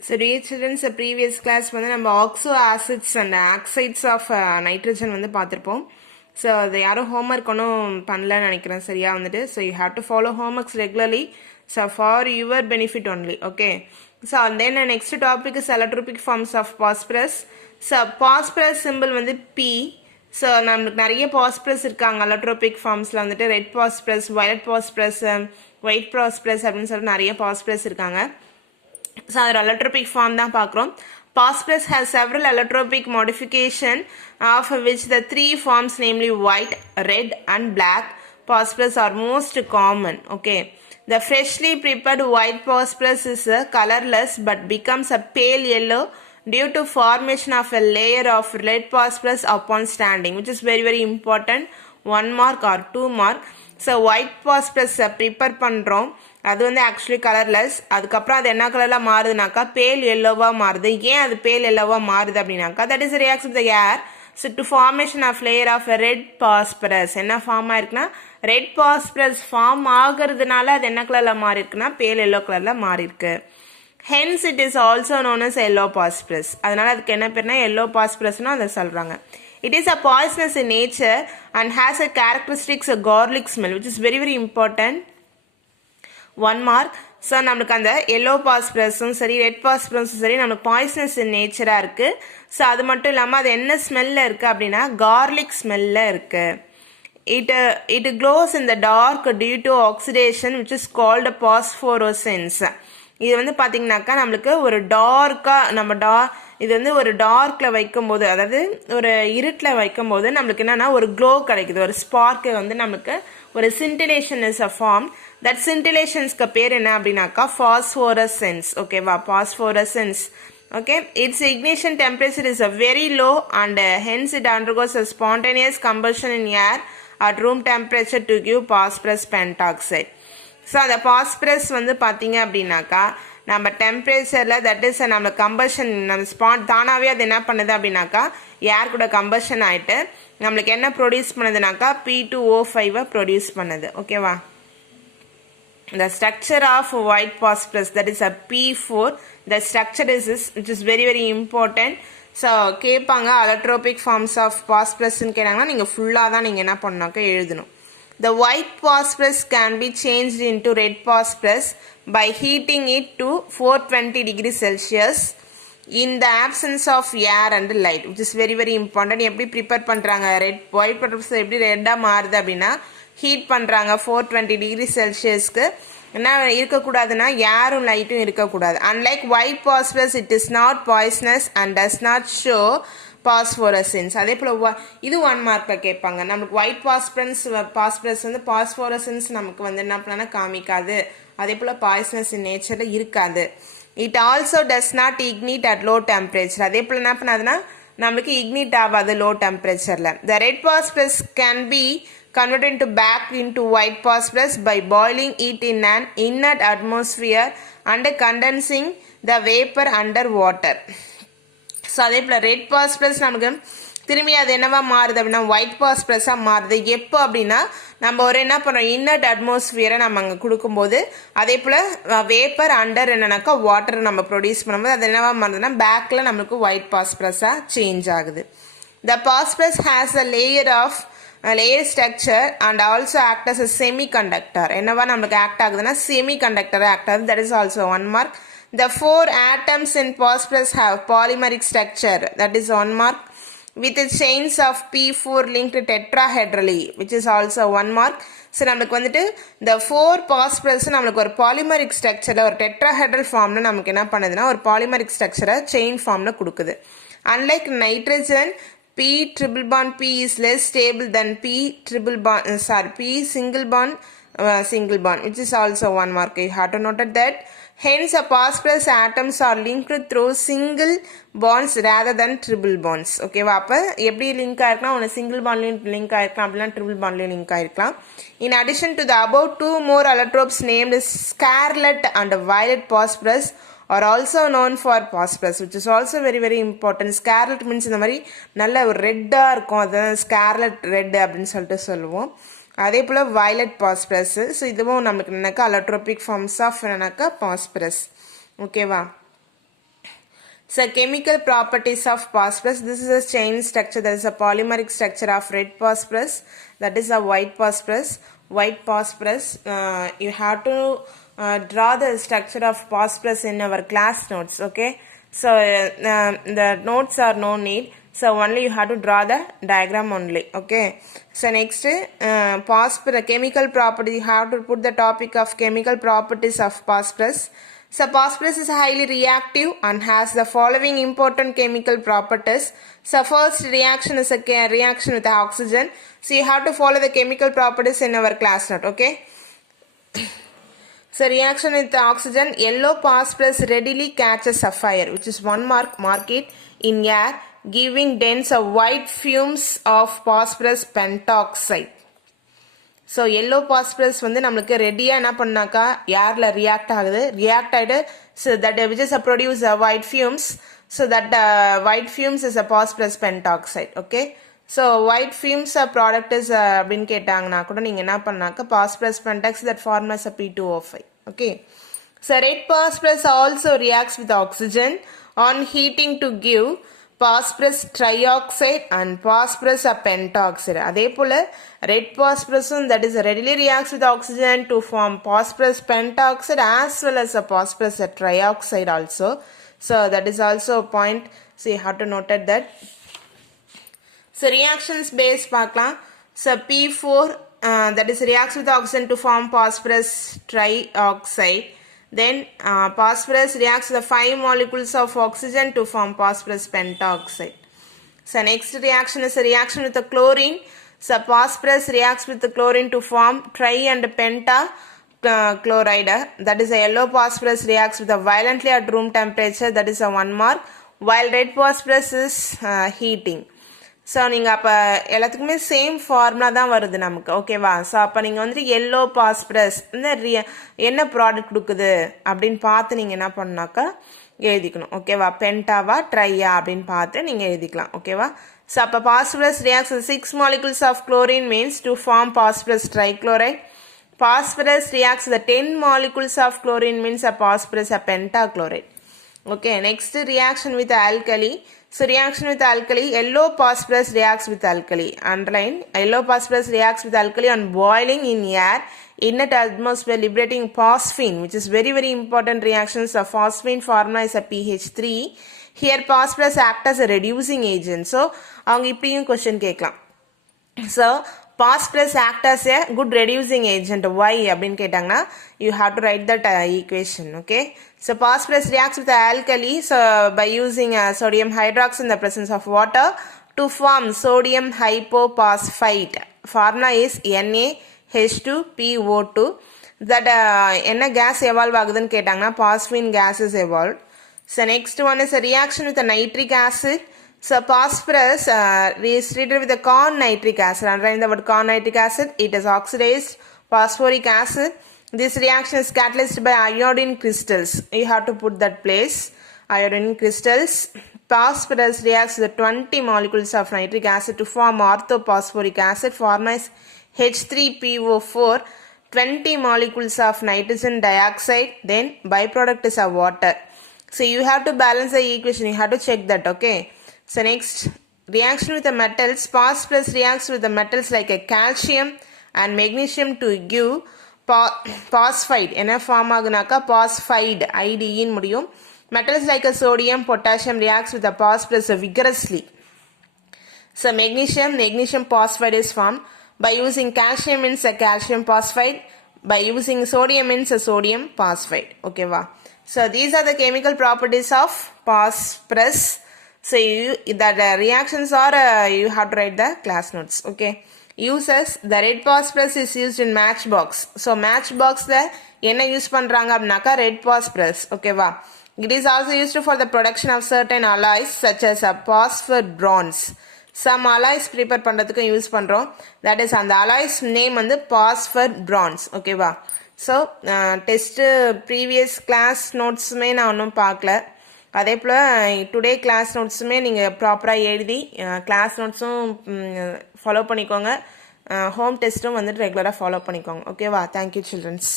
So dear children, the previous class வந்து நம்ம oxo acids and oxides of nitrogen வந்து பார்த்திருப்போம். So அது யாரும் homework ஒன்றும் பண்ணலன்னு நினைக்கிறேன் சரியா வந்துட்டு. So you have to follow homeworks regularly. So for your benefit only. Okay. So then the next topic is allotropic forms of phosphorus. So phosphorus symbol வந்து P. So நமக்கு நிறைய phosphorus இருக்காங்க allotropic formsல வந்துட்டு red phosphorus, violet phosphorus, white phosphorus அப்படின்னு சொல்லிட்டு நிறைய phosphorus இருக்காங்க. So the allotropic form தான் பார்க்கிறோம். Phosphorus has several allotropic modification of which the three forms namely white, red and black phosphorus are most common. Okay. The freshly prepared white phosphorus is colorless but becomes a pale yellow due to formation of a layer of red phosphorus upon standing, which is very important. 1 mark or 2 mark. So white phosphorus prepare பண்றோம். அது வந்து actually colourless. அதுக்கப்புறம் அது என்ன கலர்ல மாறுதுனாக்கா பேல் எல்லோவா மாறுது. ஏன் அது பேல் எல்லோவா மாறுது அப்படின்னாக்கா that is reaction with the air so to formation of layer of red phosphorus. என்ன ஃபார்ம் ஆயிருக்குன்னா ரெட் பாஸ்பரஸ் ஃபார்ம் ஆகிறதுனால அது என்ன கலர்ல மாறி இருக்குன்னா பேல் எல்லோ கலர்ல மாறி இருக்கு. Hence it is also known as yellow phosphorus. அதனால அதுக்கு என்ன பேர்னா எல்லோ பாஸ்பரஸ்னு அதை சொல்றாங்க. It is a poisonous in nature and has a characteristics a garlic smell, which is very important. 1 mark. So நம்மளுக்கு அந்த எல்லோ பாஸ்பரஸும் சரி ரெட் பாஸ்பரஸும் சரி நம்மளுக்கு பாய்சனஸ் இன் நேச்சராக இருக்குது. ஸோ அது மட்டும் இல்லாமல் அது என்ன ஸ்மெல்லில் இருக்குது அப்படின்னா கார்லிக் ஸ்மெல்லில் இருக்குது. It glows in the dark due to oxidation which is called phosphorescence. இது வந்து பார்த்தீங்கன்னாக்கா நம்மளுக்கு ஒரு டார்க்காக இது வந்து ஒரு டார்க்கில் வைக்கும்போது அதாவது ஒரு இருட்டில் வைக்கும்போது நம்மளுக்கு என்னென்னா ஒரு க்ளோ கிடைக்குது, ஒரு ஸ்பார்க்கு வந்து நம்மளுக்கு ஒரு scintillation is a form. That சின்டிலேஷன்ஸ்க்கு பேர் என்ன அப்படின்னாக்கா ஃபாஸ்போரசன்ஸ். ஓகேவா, phosphorescence. Okay, its ignition temperature is a very low and hence it undergoes a spontaneous combustion in air at room temperature to give phosphorus pentoxide. So அந்த பாஸ்பரஸ் வந்து பார்த்தீங்க அப்படின்னாக்கா நம்ம டெம்பரேச்சரில் தட் இஸ் நம்ம கம்பஷன் நம்ம தானாகவே அது என்ன பண்ணுது அப்படின்னாக்கா ஏர் கூட கம்பஷன் ஆகிட்டு நம்மளுக்கு என்ன ப்ரொடியூஸ் பண்ணுதுனாக்கா P2O5 ப்ரொடியூஸ் பண்ணுது. ஓகேவா. The structure of white phosphorus, that is a P4, the structure is this, which is very important. So கேட்பாங்க allotropic forms of phosphorus கேட்டாங்கன்னா நீங்கள் ஃபுல்லாக தான் நீங்கள் என்ன பண்ணாக்கா எழுதணும். The white phosphorus can be changed into red phosphorus by heating it to 420 degrees Celsius in the absence of air and light, which is very important. எப்படி ப்ரிப்பேர் பண்ணுறாங்க white phosphorus எப்படி ரெட்டாக மாறுது அப்படின்னா ஹீட் பண்ணுறாங்க 420 டிகிரி செல்சியஸ்க்கு. என்ன இருக்கக்கூடாதுன்னா ஏரும் லைட்டும் இருக்கக்கூடாது. Unlike white phosphorus it is not poisonous and does not show phosphorescence. அதே போல் இது 1 மார்க்கில் கேட்பாங்க. நமக்கு ஒயிட் பாஸ்பரஸ் வந்து பாஸ்போரசன்ஸ் நமக்கு வந்து என்ன பண்ணா காமிக்காது. அதே போல் பாய்சனஸ் இன் நேச்சரில் இருக்காது. It also does not ignite at low temperature. அதே போல் என்ன பண்ணாதுன்னா நம்மளுக்கு இக்னிட் ஆகாது லோ டெம்பரேச்சரில். The red phosphorus can be converted back into white phosphorus by boiling it in an inert atmosphere and condensing the vapor under water. So அதே போல் red phosphorus நமக்கு திரும்பி அது என்னவா மாறுது அப்படின்னா ஒயிட் பாஸ்பரஸாக மாறுது. எப்போ அப்படின்னா நம்ம ஒரு என்ன பண்ணுறோம் இன்னர்ட் அட்மாஸ்பியரை நம்ம அங்கே கொடுக்கும்போது அதே போல் வேப்பர் அண்டர் என்னன்னாக்கா வாட்டரை நம்ம ப்ரொடியூஸ் பண்ணும்போது அது என்னவா மாறுதுன்னா பேக்கில் நம்மளுக்கு ஒயிட் பாஸ்பரஸாக சேஞ்ச் ஆகுது. The phosphorus has a layer structure and also act as a semiconductor. என்னவா நமக்கு ஆக்ட் ஆகுதுன்னா semiconductor ஆக்ட் ஆகுது. That is also 1 mark. The 4 atoms in phosphorus have polymeric structure. That is 1 mark. With the chains of P4 linked tetrahedrally, which is also 1 mark. So நம்மளுக்கு வந்துட்டு இந்த 4 பாஸ்பரஸ் நம்மளுக்கு ஒரு பாலிமரிக் ஸ்ட்ரக்சரில் ஒரு டெட்ராஹெட்ரல் ஃபார்மில் நமக்கு என்ன பண்ணுதுன்னா ஒரு பாலிமரிக் ஸ்ட்ரக்சரை செயின் ஃபார்மில் கொடுக்குது. Unlike nitrogen P triple bond P is less stable than P single bond, which is also 1 mark. You have to note that. Hence, a phosphorus atoms are linked through single bonds rather than triple bonds. Okay, அப்போ எப்படி லிங்க் ஆயிருக்கலாம் ஒன்று சிங்கிள் பாண்ட்லையும் link ஆயிருக்கலாம் அப்படின்னா triple பாண்ட்லையும் link ஆயிருக்கலாம். In addition to the above, 2 more allotropes named scarlet and violet phosphorus are also known for phosphorus, which is also very important. Scarlet means இந்த மாதிரி நல்ல ஒரு ரெட்டாக இருக்கும், அதுதான் ஸ்கார்லட் ரெட் அப்படின்னு சொல்லிட்டு சொல்லுவோம். அதே போல் வயலட் பாஸ்பரஸ். ஸோ இதுவும் நமக்கு என்னக்கா அலோட்ரோபிக் ஃபார்ம்ஸ் ஆஃப் என்னக்கா பாஸ்பரஸ். ஓகேவா. So chemical properties of phosphorus. This is a chain structure. There is a polymeric structure of red phosphorus. That is a white phosphorus. White phosphorus. You have to draw the structure of phosphorus in our class notes. Okay. So the notes are no need. So only you have to draw the diagram only. Okay. So next phosphorus chemical property. You have to put the topic of chemical properties of phosphorus. So phosphorus is highly reactive and has the following important chemical properties. So first reaction is a reaction with oxygen. So you have to follow the chemical properties in our class note. Okay. So reaction with oxygen, yellow phosphorus readily catches a fire, which is one mark it in air, giving dense white fumes of phosphorus pentoxide. So yellow phosphorus வந்து நமக்கு ரெடியா என்ன பண்ணாக்கா ஏர்ல ரியாக்ட் ஆகுது, ரியாக்ட் ஆயிடு, so that which is produce white fumes. So that white fumes is a phosphorus pentoxide. Okay. So white fumes product is அப்படின்னு கேட்டாங்கன்னா கூட நீங்க என்ன பண்ணாக்கா phosphorus pentoxide that form as a P2O5. Okay. So red phosphorus also reacts with oxygen on heating to give phosphorus trioxide and phosphorus pentoxide. அதே போல red phosphorus that is readily reacts with oxygen to form phosphorus pentoxide as well as a phosphorus trioxide also. So that is also a point. So you have to note that. So reactions base பார்க்கலாம். So P4 that is reacts with oxygen to form phosphorus trioxide. Then phosphorus reacts with the 5 molecules of oxygen to form phosphorus pentoxide. So next reaction is a reaction with the chlorine. So phosphorus reacts with the chlorine to form tri and penta chloride. That is a yellow phosphorus reacts with the violently at room temperature. That is a 1 mark. While red phosphorus is heating. So நீங்கள் அப்போ எல்லாத்துக்குமே same formula தான் வருது நமக்கு. ஓகேவா. ஸோ அப்போ நீங்கள் வந்துட்டு எல்லோ பாஸ்பரஸ் இந்த என்ன ப்ராடக்ட் கொடுக்குது அப்படின்னு பார்த்து நீங்கள் என்ன பண்ணாக்கா எழுதிக்கணும். ஓகேவா. பென்டாவா ட்ரையா அப்படின்னு பார்த்து நீங்கள் எழுதிக்கலாம். ஓகேவா. ஸோ அப்போ phosphorus reacts 6 molecules of chlorine means to form phosphorus trichloride. Phosphorus reacts with 10 molecules of chlorine means a phosphorus pentachloride. Okay, next reaction with alkali. So reaction with alkali, yellow phosphorus reacts with alkali. Underline, yellow phosphorus reacts with alkali on boiling in air in an atmosphere liberating phosphine, which is very very important reactions. The phosphine formula is a pH3. Here phosphorus acts as a reducing agent. So அவங்க இப்படியும் question கேட்கலாம். So phosphorus act as a good reducing agent. Why அப்படின்னு கேட்டாங்கன்னா you have to write that equation. Okay. So phosphorus reacts with the alkali so by using sodium hydroxide in the presence of water to form sodium hypophosphite. Formula is NaH2PO2. That என்ன gas evolve ஆகுதுன்னு கேட்டாங்கன்னா phosphine gas is evolved. So next one is a reaction with the nitric acid. So phosphorus is treated with the corn nitric acid. Underline the word corn nitric acid. It is oxidized phosphoric acid. This reaction is catalyzed by iodine crystals. You have to put that place. Iodine crystals. Phosphorus reacts with 20 molecules of nitric acid to form orthophosphoric acid. Formula is H3PO4. 20 molecules of nitrogen dioxide. Then byproduct is a water. So you have to balance the equation. You have to check that. Okay. So next reaction with the metals. Phosphorus reacts with the metals like a calcium and magnesium to give phosphide. என்ன ஃபார்ம் ஆகுனாக்கா phosphide IDE in முடியும். Metals like a sodium, potassium reacts with the phosphorus vigorously. So magnesium phosphide is formed. By using calcium means a calcium phosphide. By using sodium means a sodium phosphide. Okay va. So these are the chemical properties of phosphorus. So that reactions are you have to write the class notes. Okay. Uses, the red phosphorus is used in matchbox. So matchbox la என்ன யூஸ் பண்றாங்க அப்படினாக்கா red phosphorus. Okay va. It is also used for the production of certain alloys such as phosphor bronze. Some alloys prepare பண்றதுக்கு யூஸ் பண்றோம். That is அந்த alloys name வந்து phosphor bronze. Okay va. So test previous class notesமே நான் ஒன்றும் பார்க்கல. அதே போல் today class நோட்ஸுமே நீங்கள் ப்ராப்பராக எழுதி கிளாஸ் நோட்ஸும் ஃபாலோ பண்ணிக்கோங்க. ஹோம் டெஸ்ட்டும் வந்துட்டு ரெகுலராக ஃபாலோ பண்ணிக்கோங்க. ஓகேவா. Thank you children's.